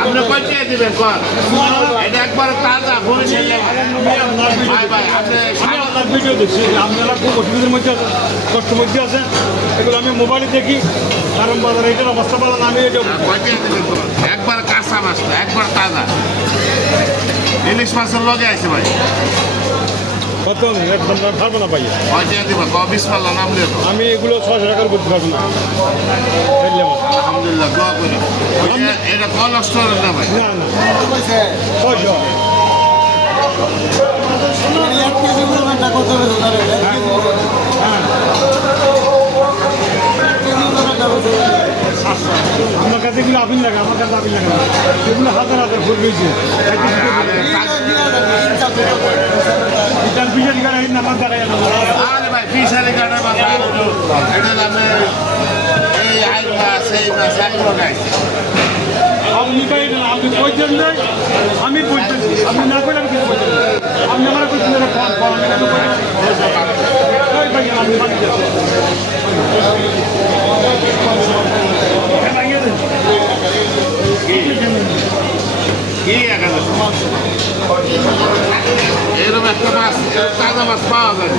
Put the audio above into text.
আপনি কয়টা দিবেন কর এটা একবার তাজা ফোনে নিয়ে ভাই ভাই আপনি আমি আপনার ভিডিও দেখছি আপনারা খুব অসুবিধার মধ্যে আছেন কষ্টের মধ্যে আছেন এগুলো আমি মোবাইলে দেখি কারণ বাজারে এটার অবস্থা ভালো না আমি এটা কয়টা দিবেন কর একবার কাঁচা মাছটা একবার তাজা ইলিশ মাছের লগে আছে ভাই কত একদম পারবো না ভাই কয়টা দিবেন ক 20 পাল্লা নাম দিয়ে আমি এগুলো 600 টাকার করতে পারবো না বুঝলাম আলহামদুলিল্লাহ দোয়া করি এটা কোলেস্টেরল না ভাই না না 600 আমার কাছে এগুলো আপিল লাগে আমার কাছে আপিল লাগে না এগুলো হাজার হাজার ফুল রয়েছে নামাজ দাঁড়ায় আরে ভাই ফিশারি কাটা বাজার এটা নামে এই আই মাছ এই মাছ একলো নাই আপনি তাই না আপনি বলছেন না আমি বলতেছি আপনি না করলে আমি কিছু বলছেন আপনি আমার বলছেন আমি বাড়ি যাচ্ছি কি একাদশ এরকম একটা মাছ তাজা মাছ পাওয়া যায়